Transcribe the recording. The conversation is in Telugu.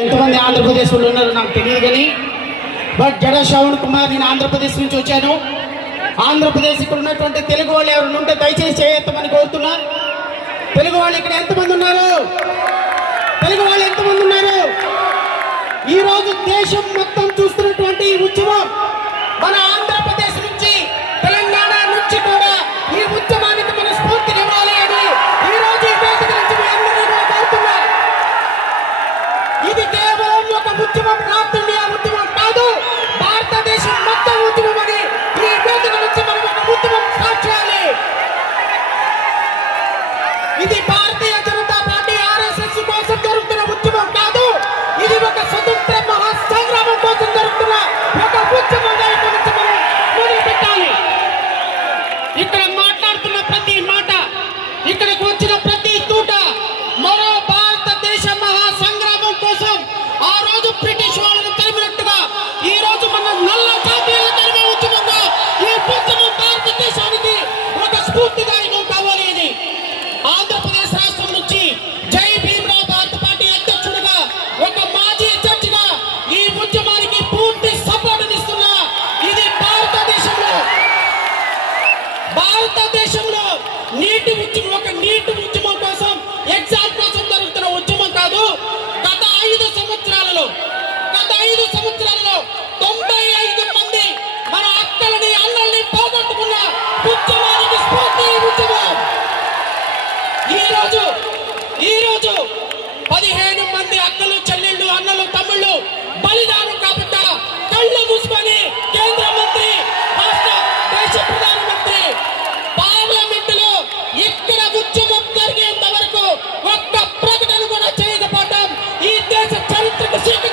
ఎంతమంది ఆంధ్రప్రదేశ్ వాళ్ళు ఉన్నారో నాకు తెలియదు కానీ బట్ జడ శ్రవణ్ కుమార్, నేను ఆంధ్రప్రదేశ్ నుంచి వచ్చాను. ఆంధ్రప్రదేశ్ ఇక్కడ ఉన్నటువంటి తెలుగు వాళ్ళు ఎవరు ఉంటే దయచేసి చేయొత్తమని కోరుతున్నా. తెలుగు వాళ్ళు ఇక్కడ ఎంతమంది ఉన్నారు? తెలుగు వాళ్ళు ఎంతమంది ఉన్నారు? ఈ రోజు దేశం మొత్తం చూస్తున్నటువంటి ఈ ఉద్యమం మన ఆంధ్రప్రదేశ్ నుంచి, తెలంగాణ నుంచి కూడా ఈ ఉద్యమానికి మన స్ఫూర్తినివ్వాలి అని ఈ రోజు ఈ వేదిక నుంచి మీ అందరినీ కూడా కోరుతున్నా. ఇది కేవలం ఒక ఉద్యమం, నార్త్ ఇండియా ఉద్యమం కాదు, భారతదేశం మొత్తం ఉద్యమం అని ఈ వేదిక నుంచి మనం ఒక ఉద్యమం స్టార్ట్ చేయాలి. ఇది భారతీయ జనతా పార్టీ ఆర్ఎస్ఎస్ కోసం జరుగుతున్న ఉద్యమం కాదు, ఇది ఒక స్వతంత్ర మహాసంగ్రామం కోసం జరుగుతున్న ఒక ఉద్యమంగా ఇక్కడ నుంచి మనం మొదలు పెట్టాలి. ఇక్కడ మాట్లాడుతున్న ప్రతి మాట, ఇక్కడికి వచ్చిన ప్రతి తూట మరో భారతదేశ మహాసంగ్రామం కోసం ఆ రోజు బ్రిటిష్ వాళ్ళను తరిమినట్టుగా ఈ రోజు మన నల్ల జాతీయులు తరిమే ఉద్యమంగా ఈ ఉద్యమం భారతదేశానికి ఒక స్ఫూర్తిదాయకం కావాలి అని ఆంధ్రప్రదేశ్ రాష్ట్రం నుంచి జై భీమరావు భారత పార్టీ అధ్యక్షుడిగా, ఒక మాజీ జడ్జిగా ఈ ఉద్యమానికి పూర్తి సపోర్ట్ ఇస్తున్నా. ఇది భారతదేశంలో నీటి ఉద్యమం, ఒక నీటి ఉద్యమం కోసం, ఎగ్జామ్ కోసం జరుగుతున్న ఉద్యమం కాదు. గత 5 సంవత్సరాలలో 95 మంది మన అక్కలని అన్నల్ని పోగొట్టుకున్న ఉద్యమానికి స్ఫూర్తి ఈ ఉద్యమం. ఈ రోజు 15 మంది అక్కలు, చెల్లెళ్ళు, అన్నలు, తమ్ముళ్ళు బలిదానం కాబట్టి కళ్ళు మూసుకొని కేంద్ర మంత్రి, రాష్ట్ర దేశ ప్రధానమంత్రి పార్లమెంటులో ఇక్కడ ఉద్యమం జరిగేంత వరకు ఒక్క ప్రకటన కూడా చేయకపోవడం ఈ దేశ చరిత్రకు సిగ్గు.